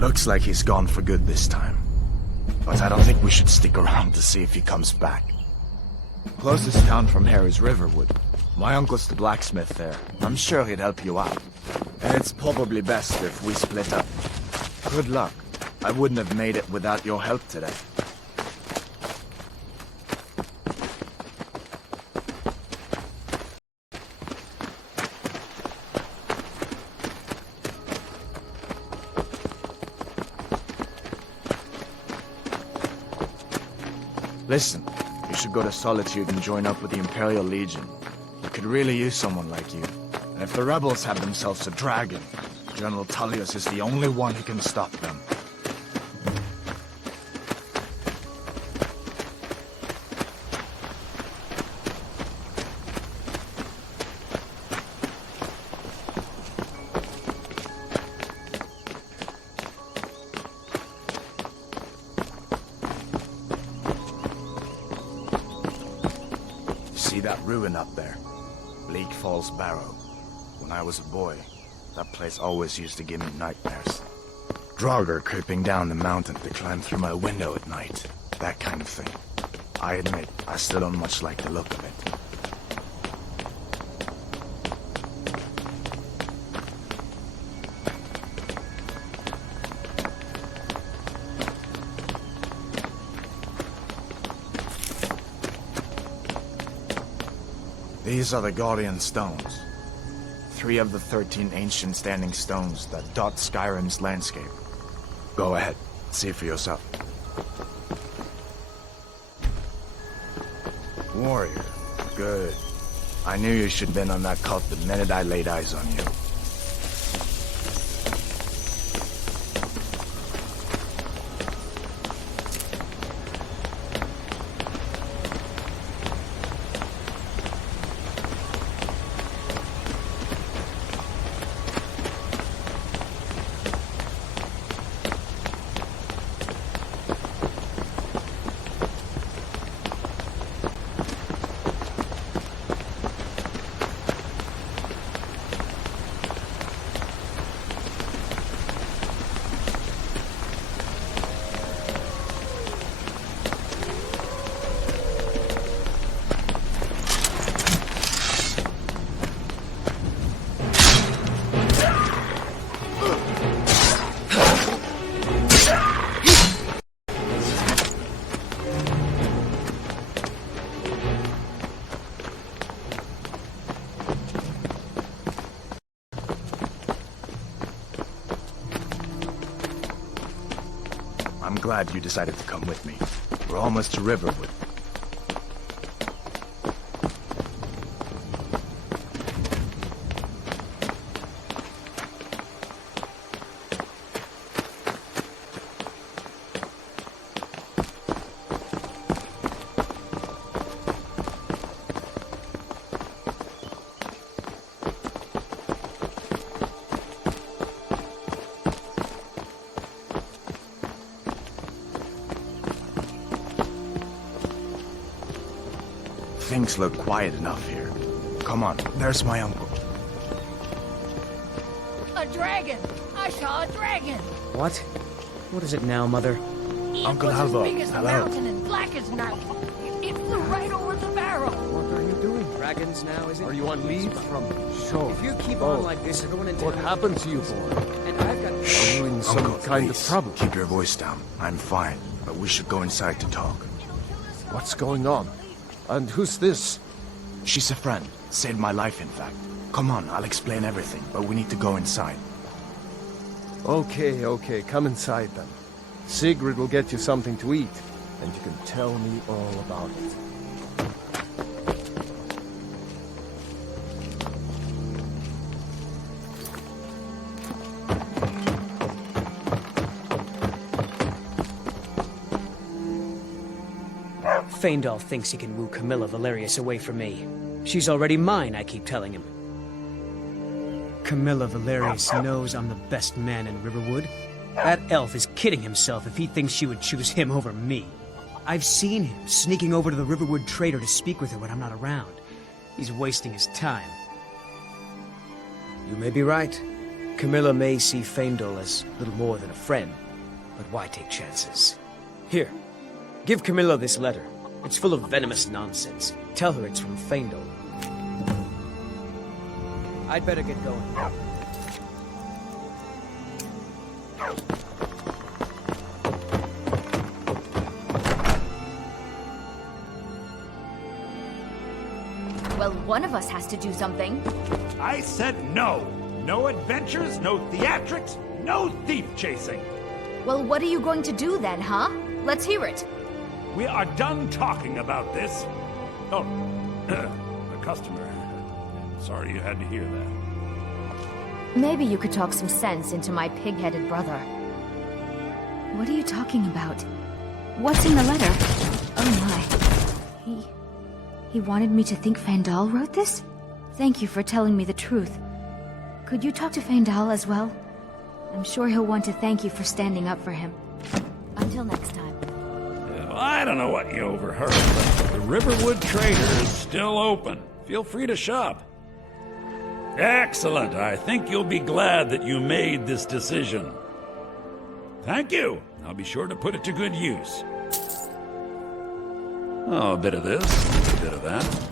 Looks like he's gone for good this time. But I don't think we should stick around to see if he comes back. Closest town from here is Riverwood. My uncle's the blacksmith there. I'm sure he'd help you out. And it's probably best if we split up. Good luck. I wouldn't have made it without your help today. Listen, you should go to Solitude and join up with the Imperial Legion. We could really use someone like you. And if the rebels have themselves a dragon, General Tullius is the only one who can stop them. See that ruin up there? Bleak Falls Barrow. When I was a boy, that place always used to give me nightmares. Draugr creeping down the mountain to climb through my window at night. That kind of thing. I admit, I still don't much like the look of it. These are the Guardian Stones. 3 of the 13 ancient standing stones that dot Skyrim's landscape. Go ahead, see for yourself. Warrior. Good. I knew you should have been on that cult the minute I laid eyes on you. I'm glad you decided to come with me. We're almost to Riverwood. Things look quiet enough here. Come on, there's my uncle. A dragon! I saw a dragon! What? What is it now, Mother? It Uncle was Halvor, as big as a hello. mountain and black as night. It flew right over the barrel. What are you doing? Dragons now, is it? Are you on leave from show? If you keep on like this, everyone in town... What happened to you, boy? And I've got... Are you in some Uncle, kind please, of trouble? Keep your voice down. I'm fine, but we should go inside to talk. What's going on? And who's this? She's a friend. Saved my life, in fact. Come on, I'll explain everything, but we need to go inside. Okay, come inside then. Sigrid will get you something to eat, and you can tell me all about it. Feindal thinks he can woo Camilla Valerius away from me. She's already mine, I keep telling him. Camilla Valerius knows I'm the best man in Riverwood. That elf is kidding himself if he thinks she would choose him over me. I've seen him sneaking over to the Riverwood trader to speak with her when I'm not around. He's wasting his time. You may be right. Camilla may see Faendal as little more than a friend, but why take chances? Here, give Camilla this letter. It's full of venomous nonsense. Tell her it's from Faendal. I'd better get going. Well, one of us has to do something. I said no. No adventures, no theatrics, no thief chasing. Well, what are you going to do then, huh? Let's hear it. We are done talking about this. Oh, the customer. Sorry you had to hear that. Maybe you could talk some sense into my pig-headed brother. What are you talking about? What's in the letter? Oh my. He wanted me to think Faendal wrote this? Thank you for telling me the truth. Could you talk to Faendal as well? I'm sure he'll want to thank you for standing up for him. Until next time. Well, I don't know what you overheard, but the Riverwood Trader is still open. Feel free to shop. Excellent. I think you'll be glad that you made this decision. Thank you. I'll be sure to put it to good use. Oh, a bit of this, a bit of that.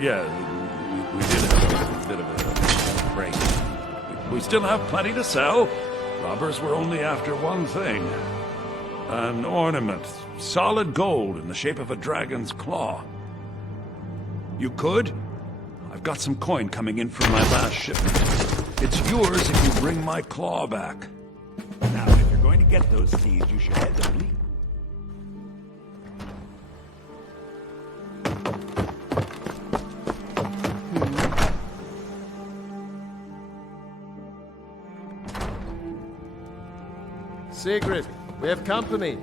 Yeah, we did have a bit of a break. We still have plenty to sell. Robbers were only after one thing. An ornament, solid gold in the shape of a dragon's claw. You could? I've got some coin coming in from my last shipment. It's yours if you bring my claw back. Now, if you're going to get those seeds, you should head to Bleak. Sigrid, we have company.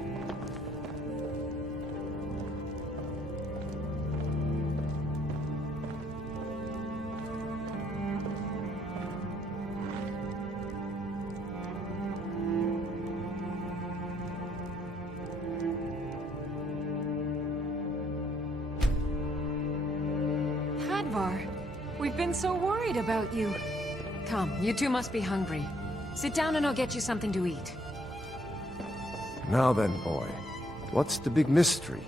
Hadvar, we've been so worried about you. Come, you two must be hungry. Sit down and I'll get you something to eat. Now then, boy, what's the big mystery?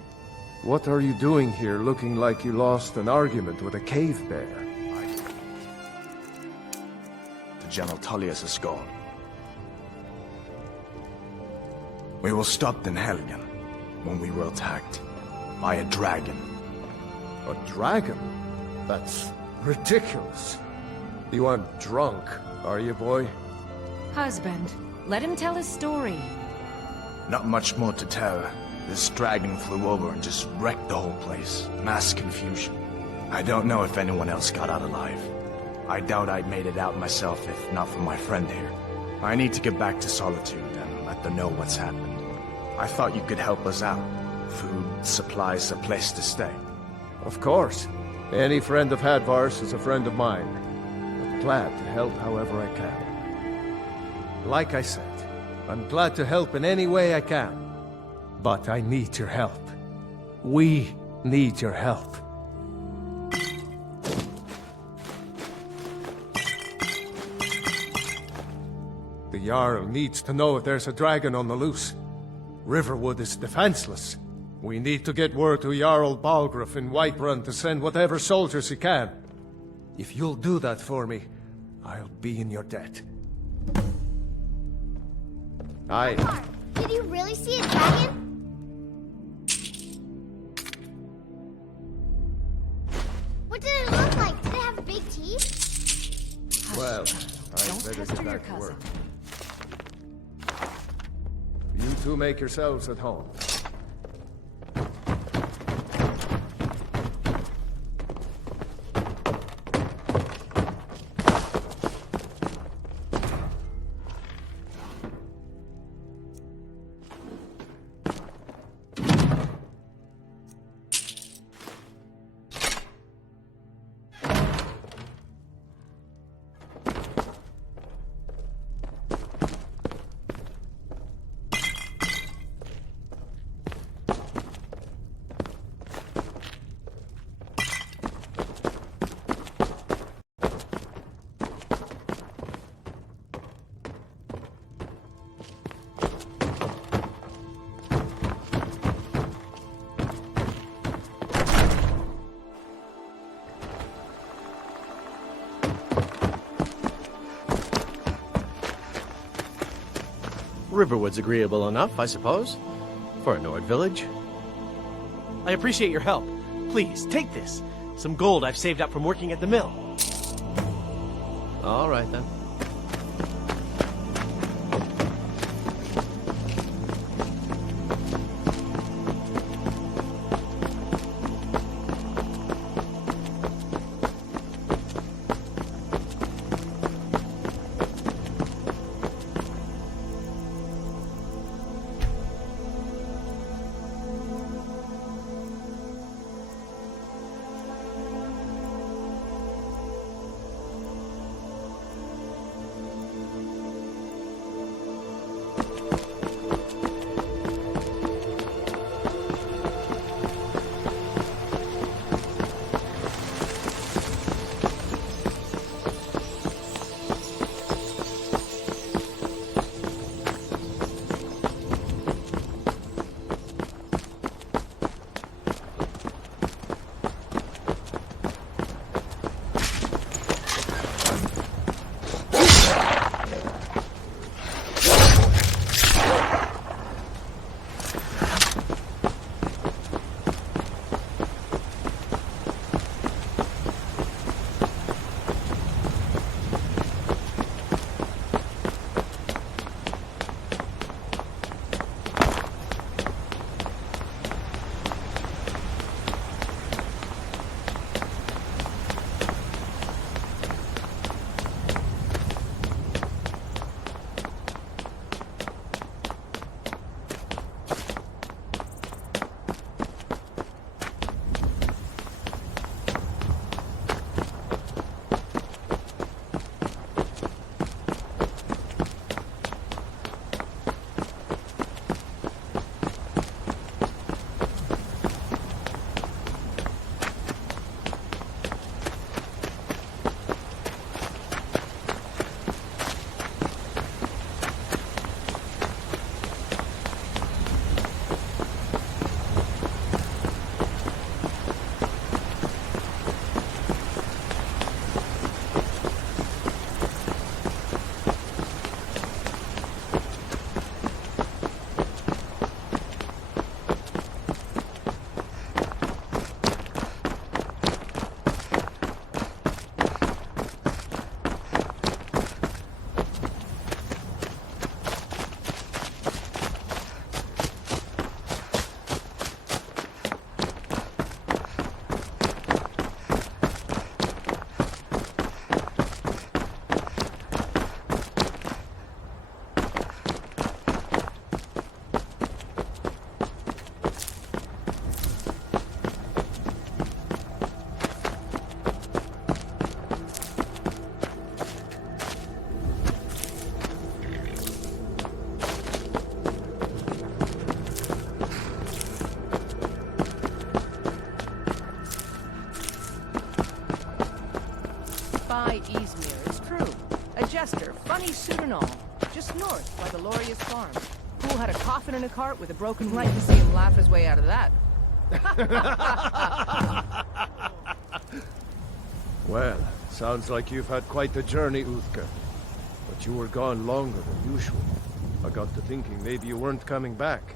What are you doing here looking like you lost an argument with a cave bear? The General Tullius is gone. We were stopped in Helgen when we were attacked by a dragon. A dragon? That's ridiculous. You aren't drunk, are you, boy? Husband, let him tell his story. Not much more to tell. This dragon flew over and just wrecked the whole place. Mass confusion. I don't know if anyone else got out alive. I doubt I'd made it out myself if not for my friend here. I need to get back to Solitude and let them know what's happened. I thought you could help us out. Food, supplies, a place to stay. Of course. Any friend of Hadvar's is a friend of mine. I'm glad to help however I can. Like I said, I'm glad to help in any way I can. But I need your help. We need your help. The Jarl needs to know if there's a dragon on the loose. Riverwood is defenseless. We need to get word to Jarl Balgruuf in Whiterun to send whatever soldiers he can. If you'll do that for me, I'll be in your debt. Aye. Did you really see a dragon? What did it look like? Did it have big teeth? Well, I'd Don't better pester get your back to cousin. work. You two make yourselves at home. Riverwood's agreeable enough, I suppose, for a Nord village. I appreciate your help. Please, take this. Some gold I've saved up from working at the mill. All right, then. funny suit and all. Just north, by the Lauria's farm. Fool had a coffin in a cart with a broken leg to see him laugh his way out of that. Well, sounds like you've had quite the journey, Uthka. But you were gone longer than usual. I got to thinking maybe you weren't coming back.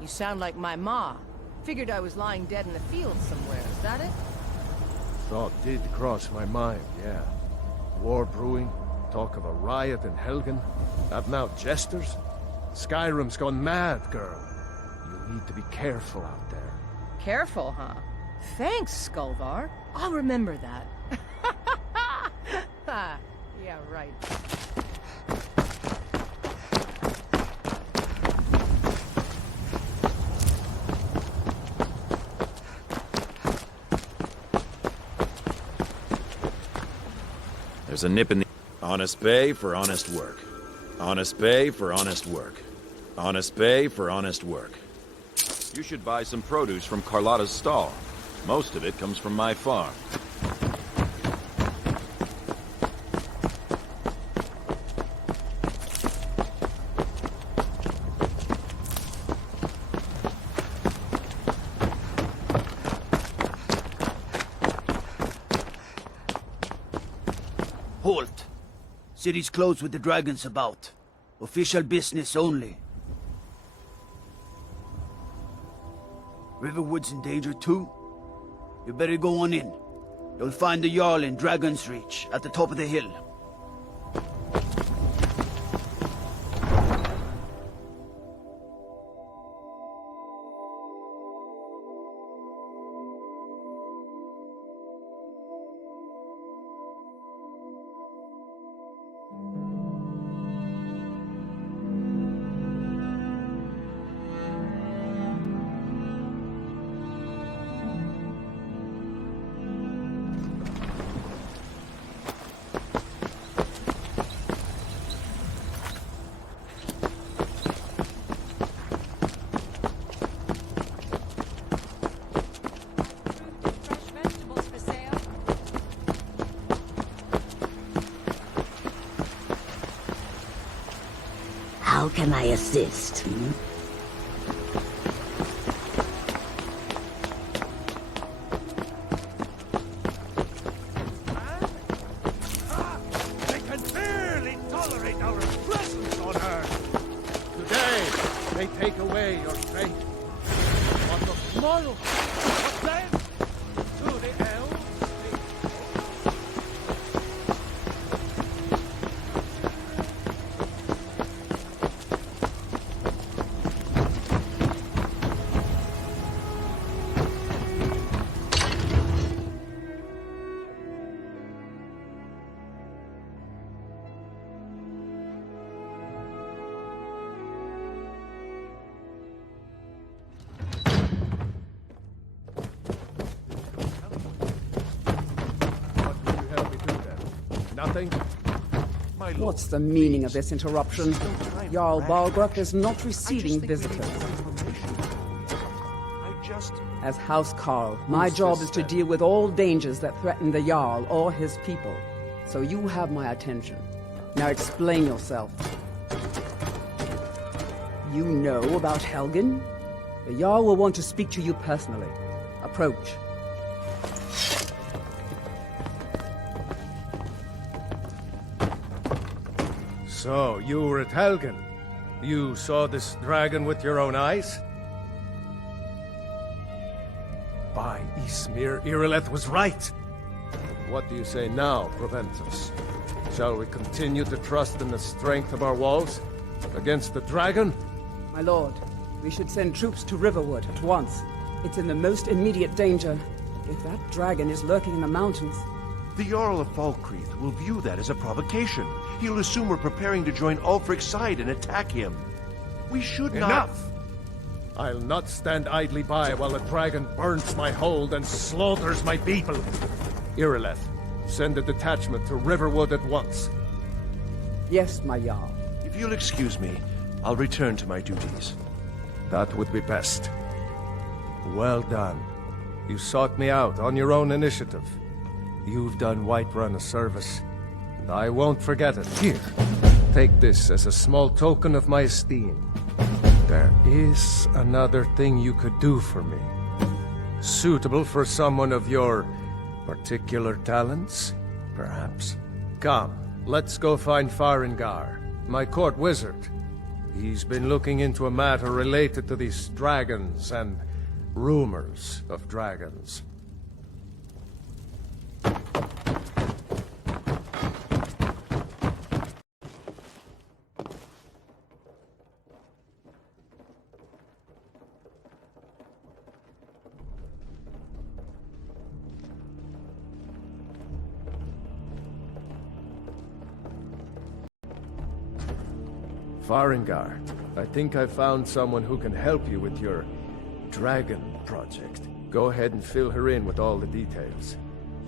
You sound like my ma. Figured I was lying dead in the field somewhere, is that it? Thought did cross my mind, yeah. War brewing, talk of a riot in Helgen. Have now jesters? Skyrim's gone mad, girl. You need to be careful out there. Careful, huh? Thanks, Skullvar. I'll remember that. Yeah, right. There's a nip in the... Honest Bay for honest work. Honest Bay for honest work. Honest Bay for honest work. You should buy some produce from Carlotta's stall. Most of it comes from my farm. Halt! City's closed with the dragons about. Official business only. Riverwood's in danger too? You better go on in. You'll find the Jarl in Dragon's Reach, at the top of the hill. How can I assist? They can barely tolerate our presence on Earth. Today, they take away your faith. But of tomorrow, what then? To the elves? Nothing? What's the meaning of this interruption? Jarl Balgruuf is not receiving visitors. As House Carl, my job is to deal with all dangers that threaten the Jarl or his people. So you have my attention. Now explain yourself. You know about Helgen? The Jarl will want to speak to you personally. Approach. So, you were at Helgen. You saw this dragon with your own eyes? By Ysmir, Irileth was right. What do you say now, Proventus? Shall we continue to trust in the strength of our walls? Against the dragon? My lord, we should send troops to Riverwood at once. It's in the most immediate danger. If that dragon is lurking in the mountains... The Jarl of Falkreath will view that as a provocation. He'll assume we're preparing to join Ulfric's side and attack him. We should not... Enough! I'll not stand idly by while the dragon burns my hold and slaughters my people. Irileth, send a detachment to Riverwood at once. Yes, my Jarl. If you'll excuse me, I'll return to my duties. That would be best. Well done. You sought me out on your own initiative. You've done Whiterun a service, and I won't forget it. Here, take this as a small token of my esteem. There is another thing you could do for me. Suitable for someone of your particular talents, perhaps. Come, let's go find Farengar, my court wizard. He's been looking into a matter related to these dragons and rumors of dragons. Farengar, I think I found someone who can help you with your dragon project. Go ahead and fill her in with all the details.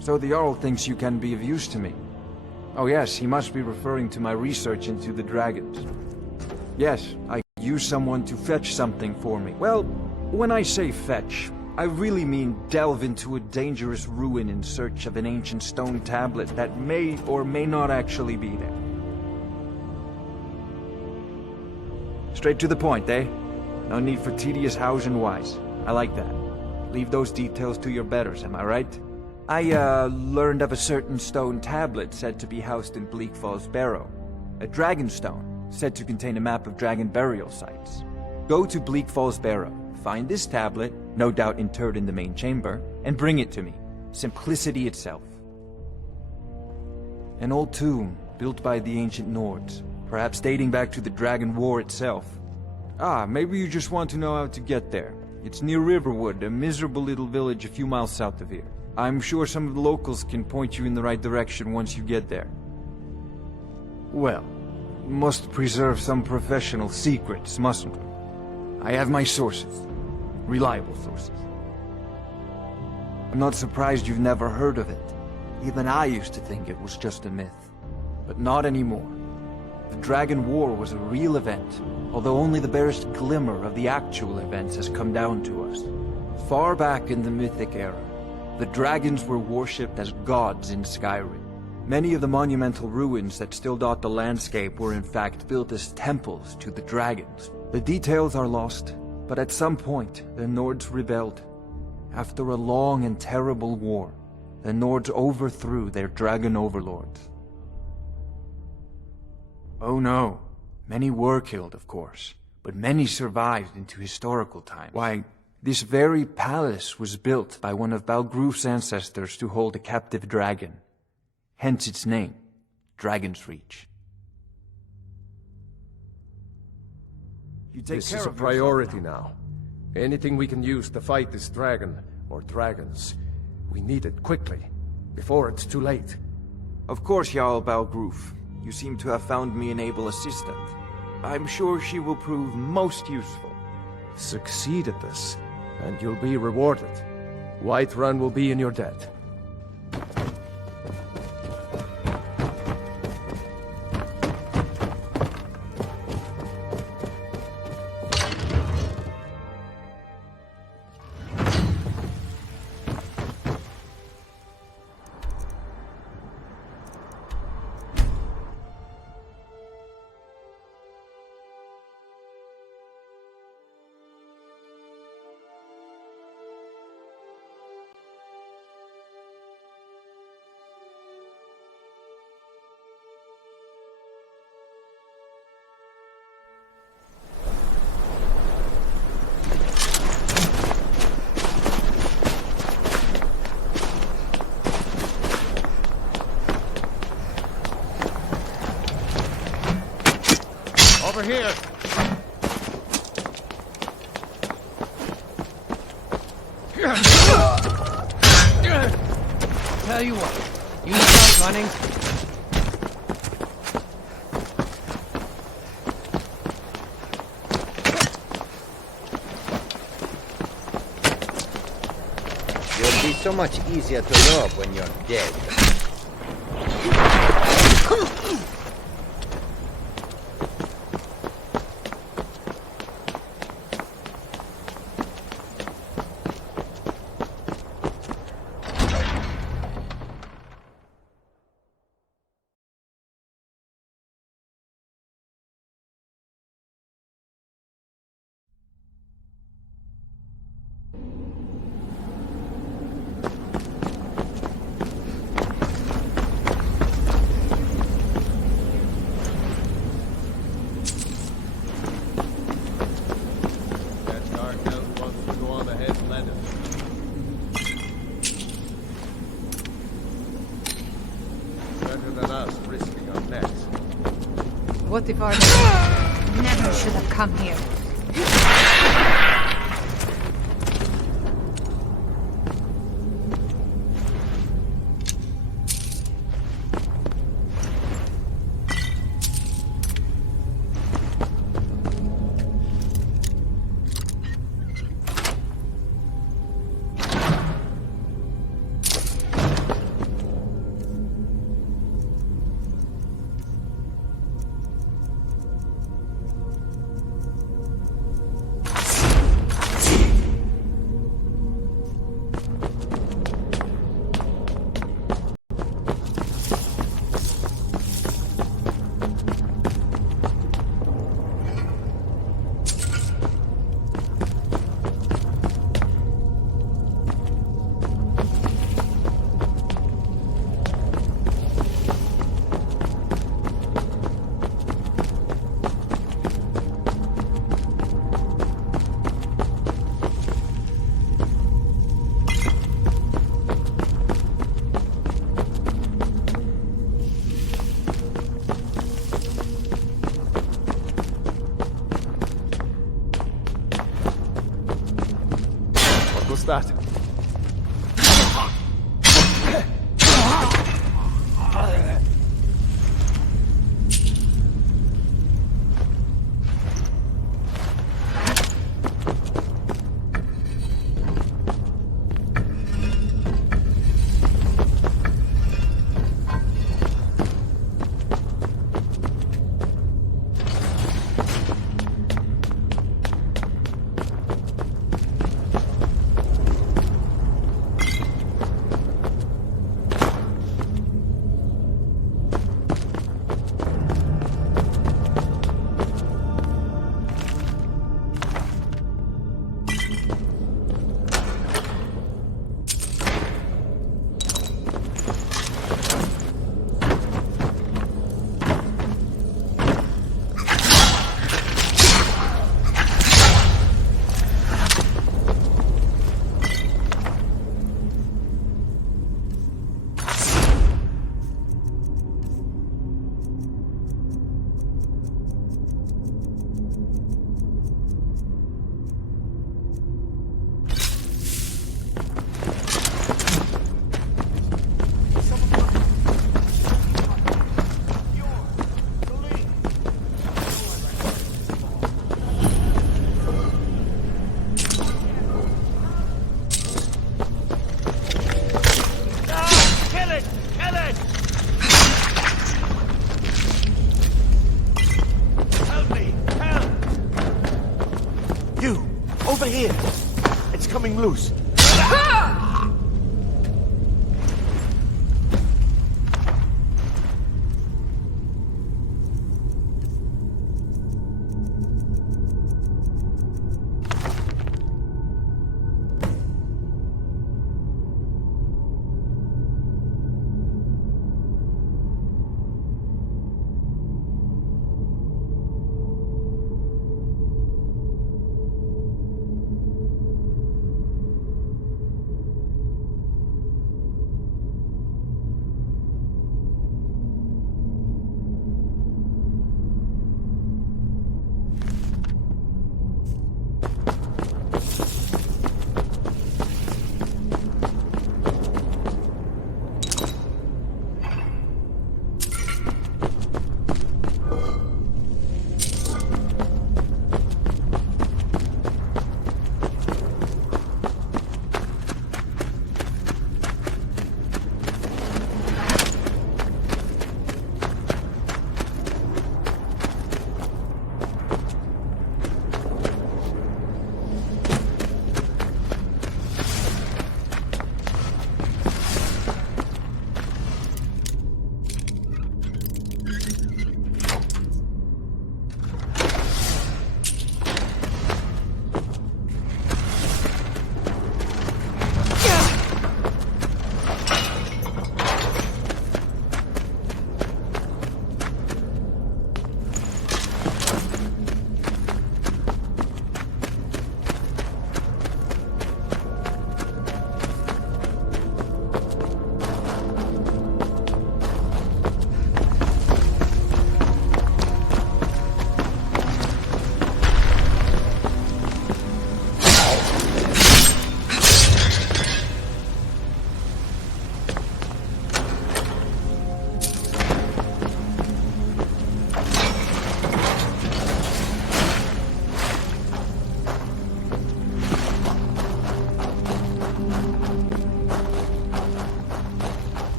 So the Jarl thinks you can be of use to me. Oh yes, he must be referring to my research into the dragons. Yes, I use someone to fetch something for me. Well, when I say fetch, I really mean delve into a dangerous ruin in search of an ancient stone tablet that may or may not actually be there. Straight to the point, eh? No need for tedious hows and whys. I like that. Leave those details to your betters, am I right? I, learned of a certain stone tablet said to be housed in Bleak Falls Barrow. A dragon stone, said to contain a map of dragon burial sites. Go to Bleak Falls Barrow, find this tablet, no doubt interred in the main chamber, and bring it to me. Simplicity itself. An old tomb, built by the ancient Nords. Perhaps dating back to the Dragon War itself. Ah, maybe you just want to know how to get there. It's near Riverwood, a miserable little village a few miles south of here. I'm sure some of the locals can point you in the right direction once you get there. Well, must preserve some professional secrets, mustn't we? I have my sources. Reliable sources. I'm not surprised you've never heard of it. Even I used to think it was just a myth. But not anymore. The Dragon War was a real event, although only the barest glimmer of the actual events has come down to us. Far back in the Mythic era, the dragons were worshipped as gods in Skyrim. Many of the monumental ruins that still dot the landscape were in fact built as temples to the dragons. The details are lost, but at some point, the Nords rebelled. After a long and terrible war, the Nords overthrew their dragon overlords. Oh no, many were killed, of course, but many survived into historical times. Why, this very palace was built by one of Balgruf's ancestors to hold a captive dragon. Hence its name, Dragon's Reach. This is a priority now. Anything we can use to fight this dragon, or dragons, we need it quickly, before it's too late. Of course, Jarl Balgruf. You seem to have found me an able assistant. I'm sure she will prove most useful. Succeed at this, and you'll be rewarded. Whiterun will be in your debt. Over here! Tell you what, you stop running. You'll be so much easier to love when you're dead. Justified. Never should have come here. What's that? Over here! It's coming loose.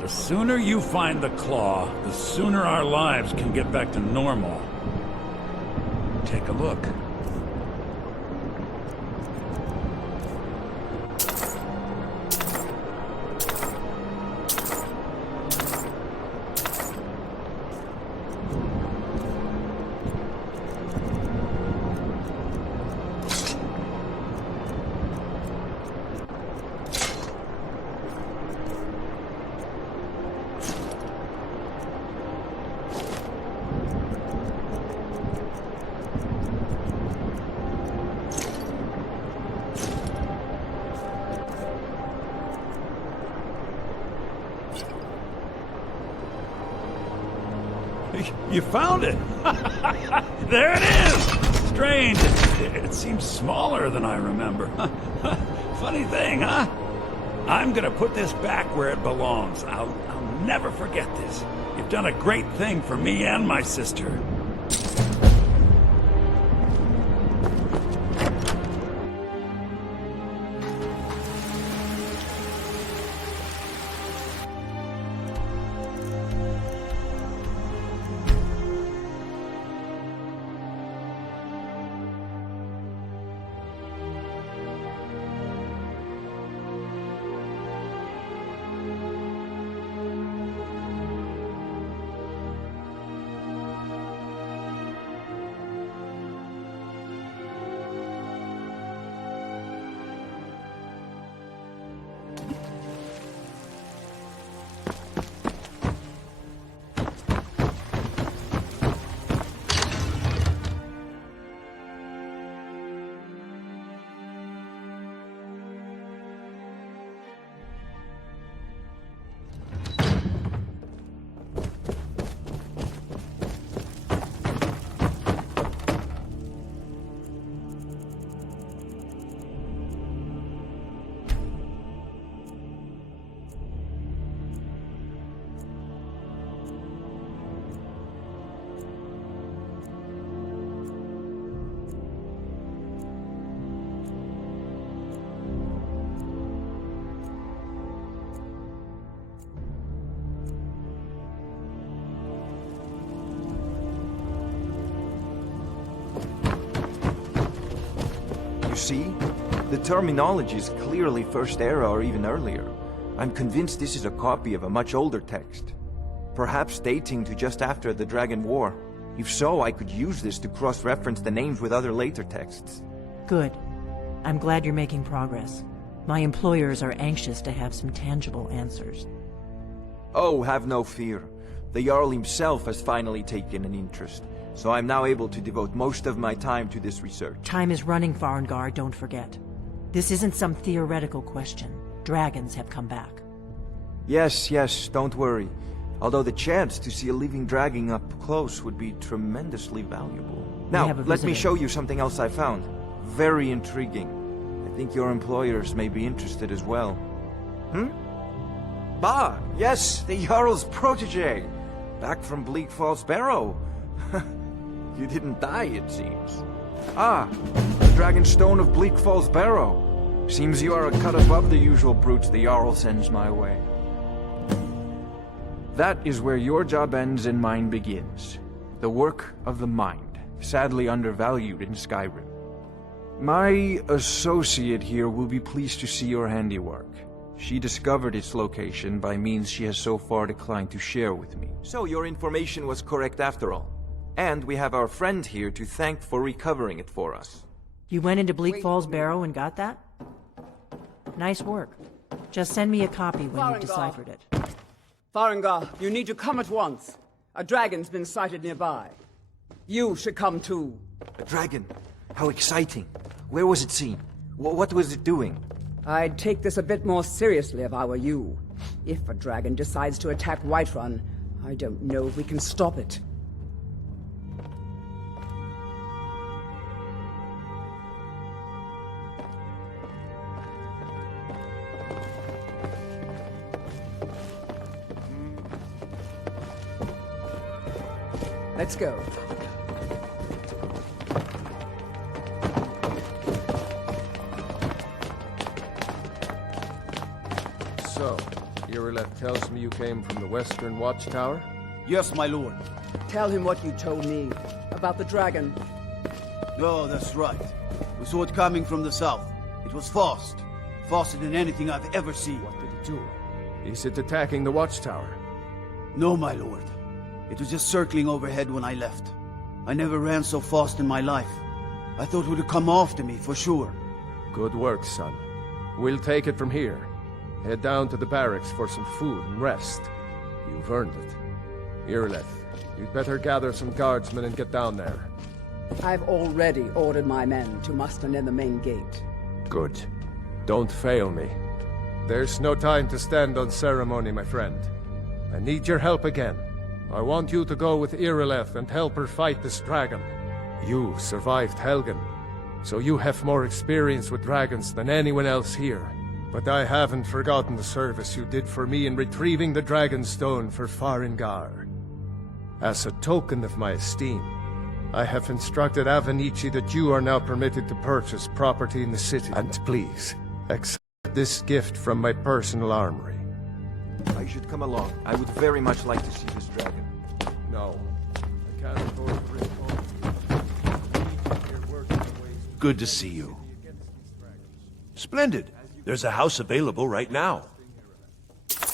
The sooner you find the claw, the sooner our lives can get back to normal. Take a look. You found it! There it is! Strange. It seems smaller than I remember. Funny thing, huh? I'm gonna put this back where it belongs. I'll never forget this. You've done a great thing for me and my sister. You see? The terminology is clearly First Era or even earlier. I'm convinced this is a copy of a much older text. Perhaps dating to just after the Dragon War. If so, I could use this to cross-reference the names with other later texts. Good. I'm glad you're making progress. My employers are anxious to have some tangible answers. Oh, have no fear. The Jarl himself has finally taken an interest, so I'm now able to devote most of my time to this research. Time is running, Farengar, don't forget. This isn't some theoretical question. Dragons have come back. Yes, don't worry. Although the chance to see a living dragon up close would be tremendously valuable. Now, let me show you something else I found. Very intriguing. I think your employers may be interested as well. Bah, yes, the Jarl's protege. Back from Bleak Falls Barrow. You didn't die, it seems. Ah, the Dragonstone of Bleak Falls Barrow. Seems you are a cut above the usual brutes the Jarl sends my way. That is where your job ends and mine begins. The work of the mind, sadly undervalued in Skyrim. My associate here will be pleased to see your handiwork. She discovered its location by means she has so far declined to share with me. So your information was correct after all. And we have our friend here to thank for recovering it for us. You went into Bleak Falls Barrow and got that? Nice work. Just send me a copy when you've deciphered it. Farengar, you need to come at once. A dragon's been sighted nearby. You should come too. A dragon? How exciting. Where was it seen? What was it doing? I'd take this a bit more seriously if I were you. If a dragon decides to attack Whiterun, I don't know if we can stop it. Let's go. So, Irileth tells me you came from the Western Watchtower? Yes, my lord. Tell him what you told me about the dragon. Oh, that's right. We saw it coming from the south. It was fast. Faster than anything I've ever seen. What did it do? Is it attacking the Watchtower? No, my lord. It was just circling overhead when I left. I never ran so fast in my life. I thought it would come after me, for sure. Good work, son. We'll take it from here. Head down to the barracks for some food and rest. You've earned it. Irileth, you'd better gather some guardsmen and get down there. I've already ordered my men to muster near the main gate. Good. Don't fail me. There's no time to stand on ceremony, my friend. I need your help again. I want you to go with Irileth and help her fight this dragon. You survived Helgen, so you have more experience with dragons than anyone else here. But I haven't forgotten the service you did for me in retrieving the Dragon Stone for Farengar. As a token of my esteem, I have instructed Avenici that you are now permitted to purchase property in the city. And please, accept this gift from my personal armory. I should come along. I would very much like to see this dragon. No, I can't afford to bring home. Good to see you. Splendid. There's a house available right now.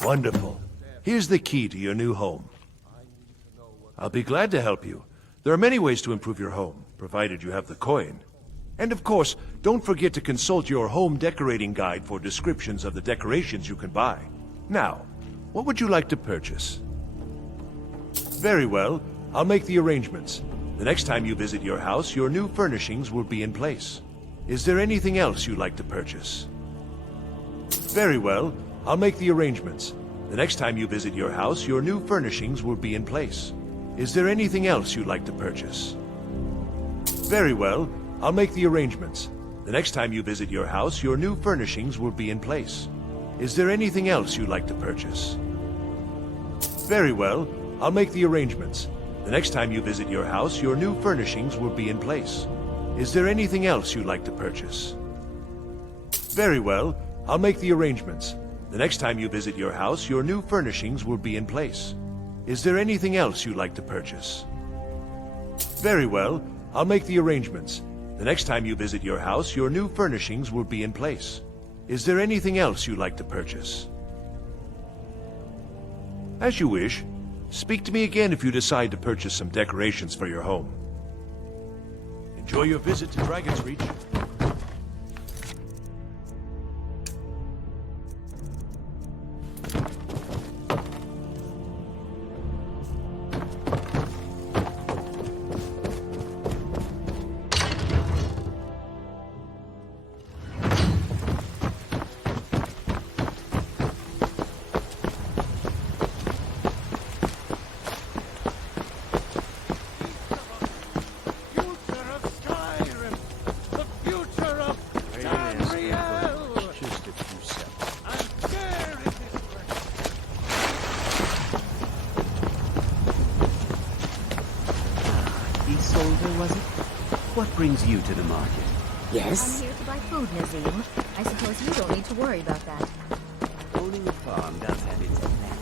Wonderful. Here's the key to your new home. I'll be glad to help you. There are many ways to improve your home, provided you have the coin. And of course, don't forget to consult your home decorating guide for descriptions of the decorations you can buy. Now, what would you like to purchase? Very well. I'll make the arrangements. The next time you visit your house, your new furnishings will be in place. Is there anything else you'd like to purchase? Very well. I'll make the arrangements. The next time you visit your house, your new furnishings will be in place. Is there anything else you'd like to purchase? Very well. I'll make the arrangements. The next time you visit your house, your new furnishings will be in place. Is there anything else you'd like to purchase? Very well. I'll make the arrangements. The next time you visit your house, your new furnishings will be in place. Is there anything else you'd like to purchase? Very well. I'll make the arrangements. The next time you visit your house, your new furnishings will be in place. Is there anything else you'd like to purchase? Very well. I'll make the arrangements. The next time you visit your house, your new furnishings will be in place. Is there anything else you'd like to purchase? As you wish. Speak to me again if you decide to purchase some decorations for your home. Enjoy your visit to Dragon's Reach. What brings you to the market? Yes? I'm here to buy food, Nazim. I suppose you don't need to worry about that. Owning a farm does have its advantages.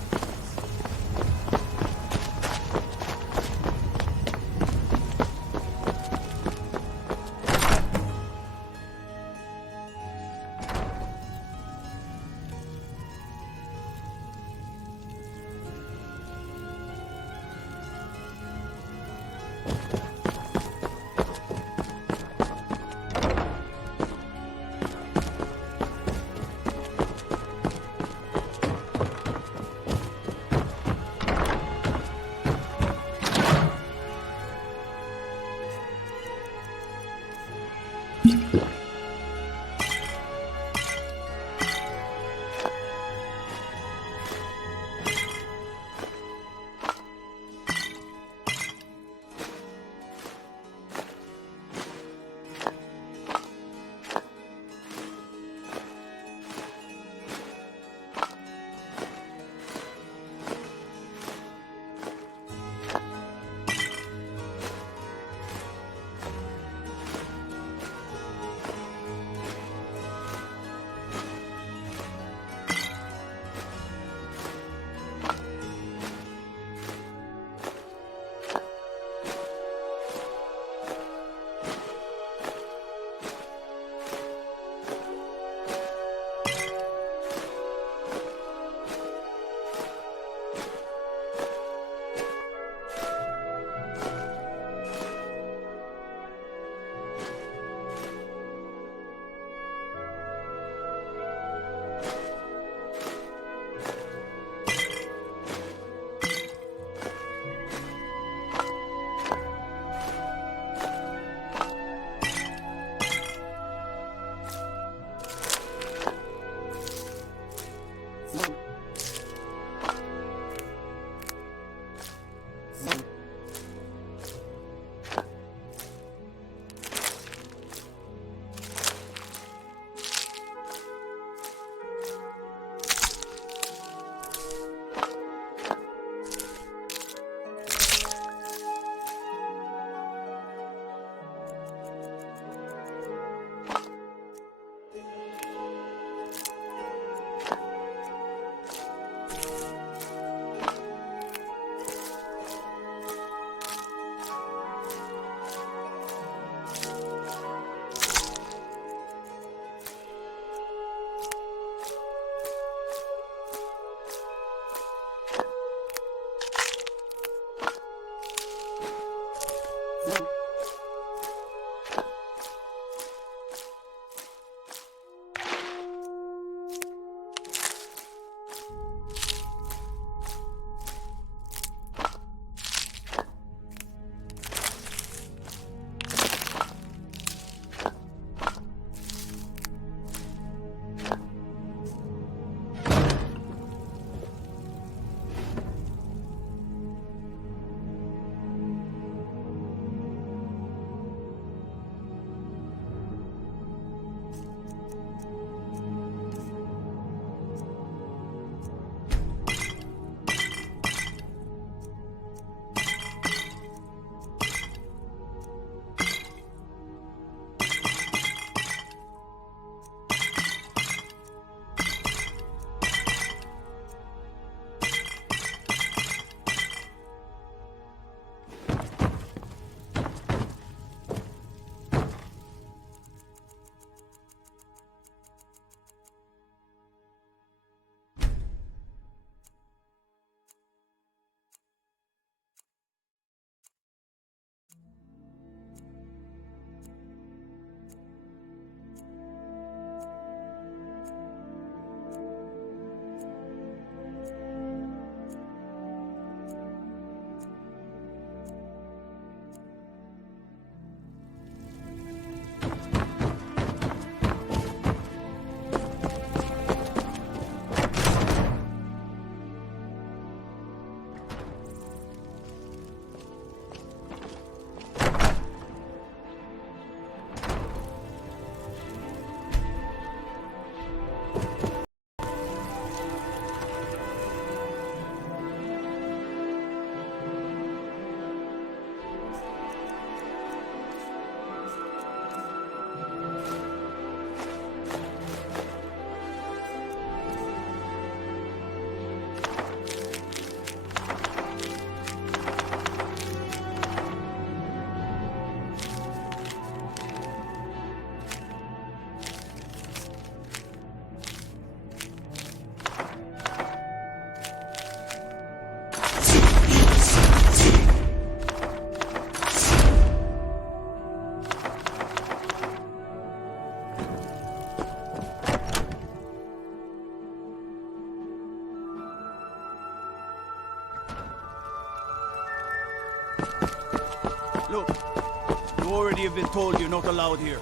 You already have been told you're not allowed here.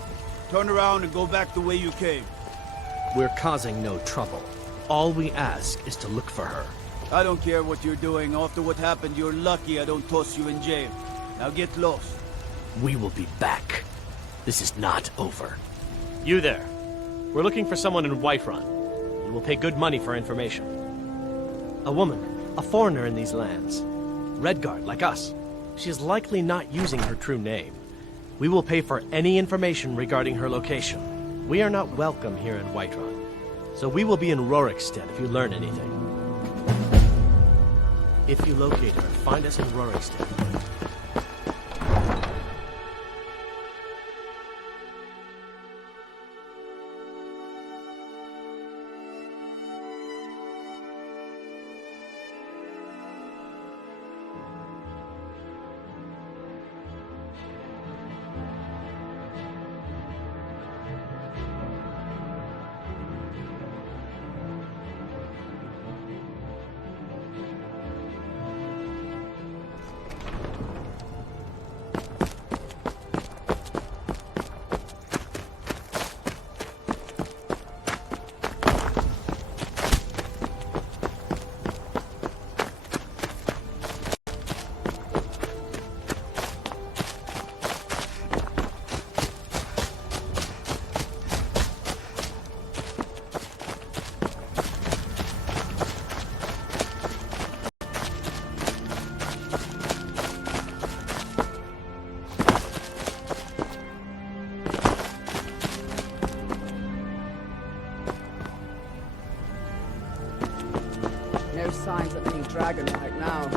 Turn around and go back the way you came. We're causing no trouble. All we ask is to look for her. I don't care what you're doing. After what happened, you're lucky I don't toss you in jail. Now get lost. We will be back. This is not over. You there. We're looking for someone in Whiterun. We will pay good money for information. A woman, a foreigner in these lands. Redguard, like us. She is likely not using her true name. We will pay for any information regarding her location. We are not welcome here in Whiterun, so we will be in Rorikstead if you learn anything. If you locate her, find us in Rorikstead. No signs of any dragon right now.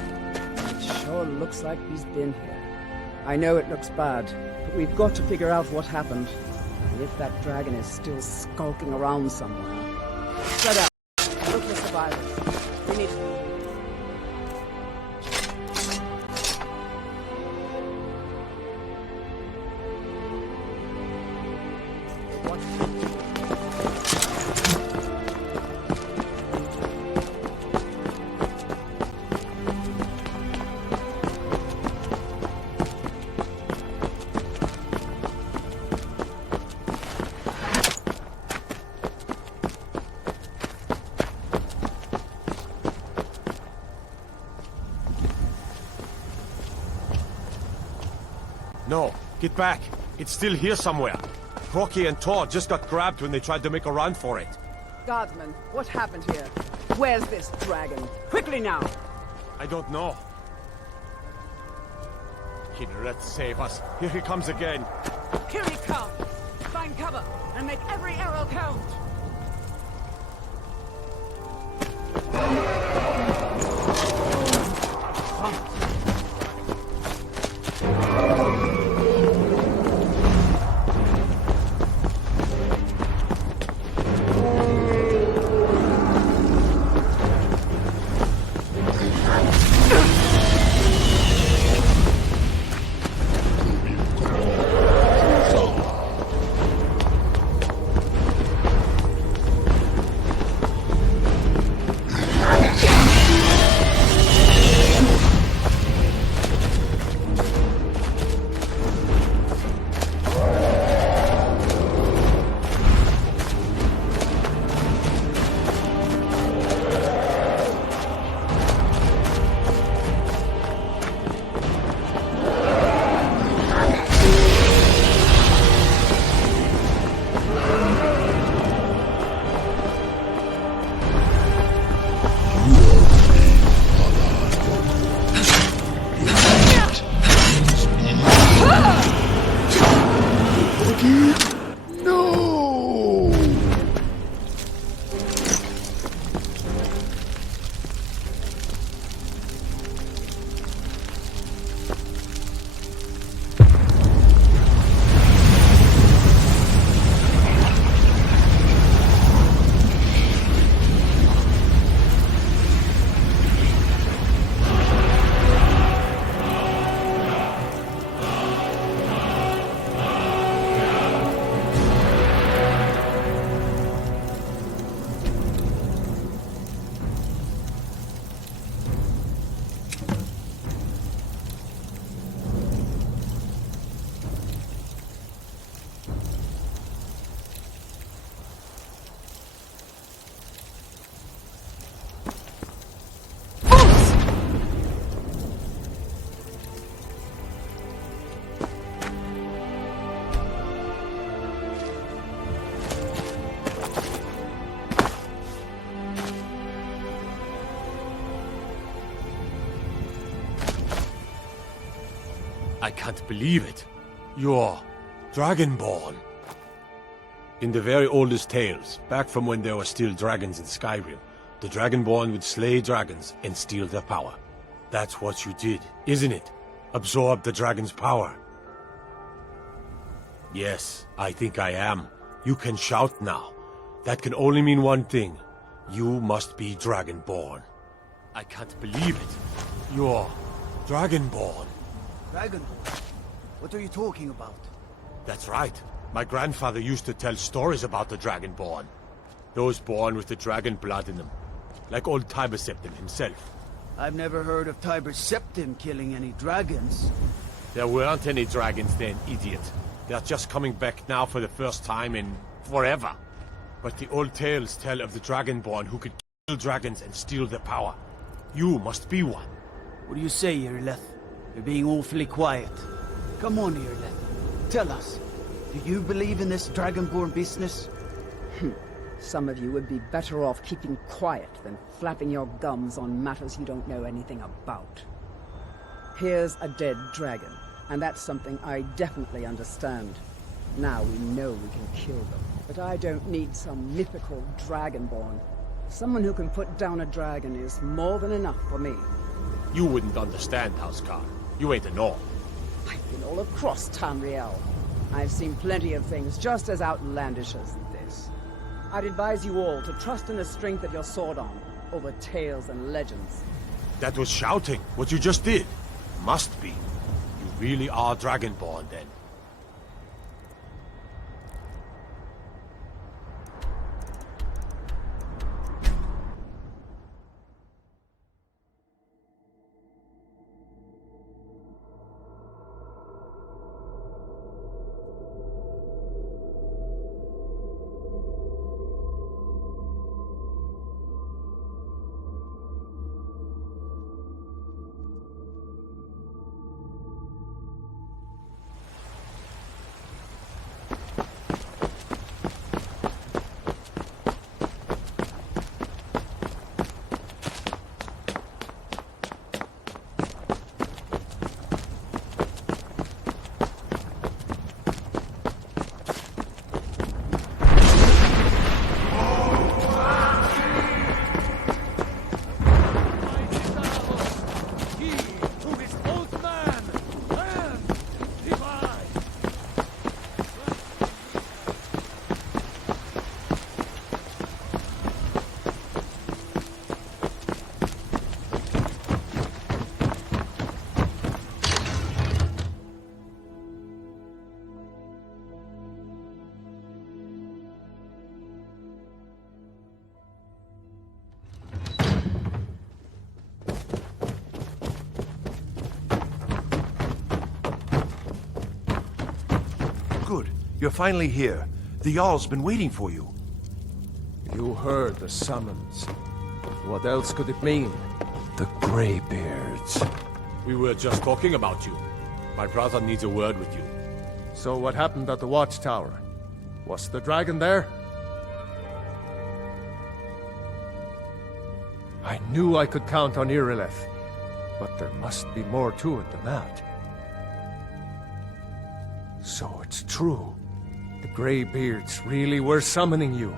It sure looks like he's been here. I know it looks bad, but we've got to figure out what happened. And if that dragon is still skulking around somewhere. Shut up. Look for survivors. We need... No, get back. It's still here somewhere. Crocky and Tor just got grabbed when they tried to make a run for it. Guardsman, what happened here? Where's this dragon? Quickly now! I don't know. Kidret, save us. Here he comes again. Here he comes! Find cover and make every arrow count! I can't believe it. You're Dragonborn. In the very oldest tales, back from when there were still dragons in Skyrim, the Dragonborn would slay dragons and steal their power. That's what you did, isn't it? Absorb the dragon's power. Yes, I think I am. You can shout now. That can only mean one thing. You must be Dragonborn. I can't believe it. You're Dragonborn. Dragonborn? What are you talking about? That's right. My grandfather used to tell stories about the Dragonborn. Those born with the dragon blood in them. Like old Tiber Septim himself. I've never heard of Tiber Septim killing any dragons. There weren't any dragons then, idiot. They're just coming back now for the first time in forever. But the old tales tell of the Dragonborn who could kill dragons and steal their power. You must be one. What do you say, Irileth? You're being awfully quiet. Come on, Irileth. Tell us. Do you believe in this Dragonborn business? Some of you would be better off keeping quiet than flapping your gums on matters you don't know anything about. Here's a dead dragon, and that's something I definitely understand. Now we know we can kill them, but I don't need some mythical Dragonborn. Someone who can put down a dragon is more than enough for me. You wouldn't understand, Housecar. You ain't a North. I've been all across Tamriel. I've seen plenty of things just as outlandish as this. I'd advise you all to trust in the strength of your sword arm over tales and legends. That was shouting, what you just did. Must be. You really are Dragonborn, then. Good. You're finally here. The Jarl's been waiting for you. You heard the summons. What else could it mean? The Greybeards. We were just talking about you. My brother needs a word with you. So what happened at the Watchtower? Was the dragon there? I knew I could count on Irileth, but there must be more to it than that. So it's true. The Greybeards really were summoning you.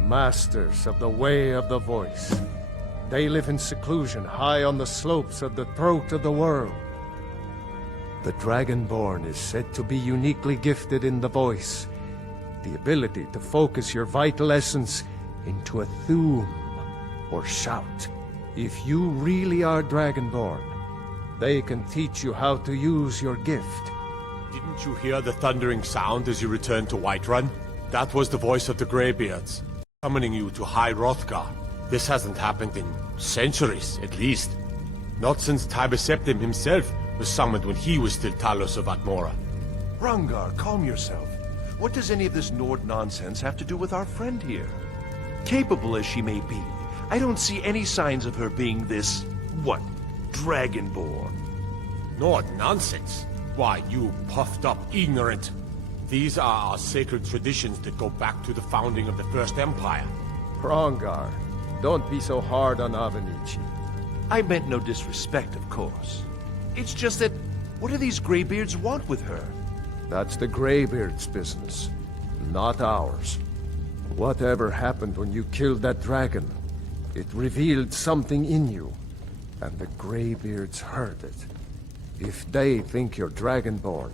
Masters of the Way of the Voice. They live in seclusion high on the slopes of the throat of the world. The Dragonborn is said to be uniquely gifted in the voice, the ability to focus your vital essence into a thume or shout. If you really are Dragonborn, they can teach you how to use your gift. Didn't you hear the thundering sound as you returned to Whiterun? That was the voice of the Greybeards, summoning you to High Hrothgar. This hasn't happened in centuries, at least. Not since Tiber Septim himself was summoned when he was still Talos of Atmora. Hrongar, calm yourself. What does any of this Nord nonsense have to do with our friend here? Capable as she may be, I don't see any signs of her being this, what, Dragonborn. Nord nonsense? Why, you puffed up ignorant. These are our sacred traditions that go back to the founding of the First Empire. Hrongar, don't be so hard on Avenici. I meant no disrespect, of course. It's just that, what do these Greybeards want with her? That's the Greybeards' business, not ours. Whatever happened when you killed that dragon, it revealed something in you, and the Greybeards heard it. If they think you're Dragonborn,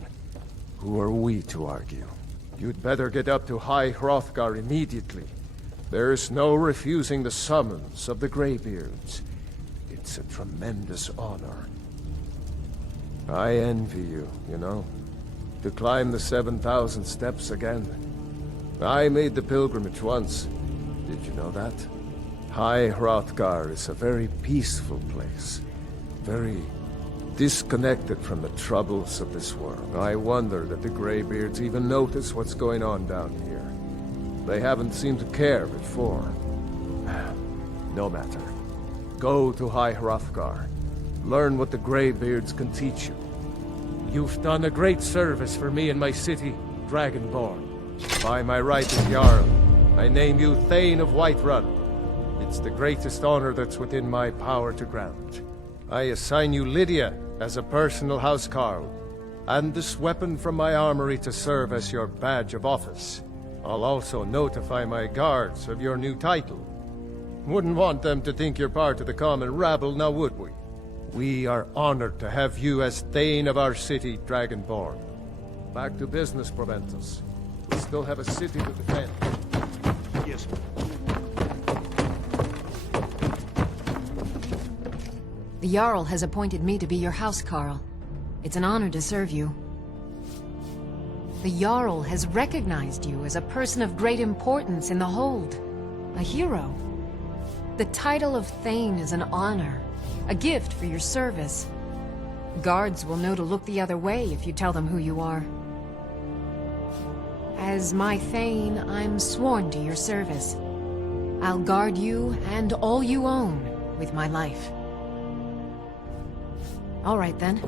who are we to argue? You'd better get up to High Hrothgar immediately. There's no refusing the summons of the Greybeards. It's a tremendous honor. I envy you, you know, to climb the 7,000 steps again. I made the pilgrimage once. Did you know that? High Hrothgar is a very peaceful place. Very disconnected from the troubles of this world. I wonder that the Greybeards even notice what's going on down here. They haven't seemed to care before. No matter. Go to High Hrothgar. Learn what the Greybeards can teach you. You've done a great service for me and my city, Dragonborn. By my right as Jarl, I name you Thane of Whiterun. It's the greatest honor that's within my power to grant. I assign you Lydia as a personal housecarl, and this weapon from my armory to serve as your badge of office. I'll also notify my guards of your new title. Wouldn't want them to think you're part of the common rabble, now would we? We are honored to have you as Thane of our city, Dragonborn. Back to business, Proventus. We still have a city to defend. Yes. The Jarl has appointed me to be your housecarl. It's an honor to serve you. The Jarl has recognized you as a person of great importance in the Hold. A hero. The title of Thane is an honor, a gift for your service. Guards will know to look the other way if you tell them who you are. As my Thane, I'm sworn to your service. I'll guard you and all you own with my life. All right, then.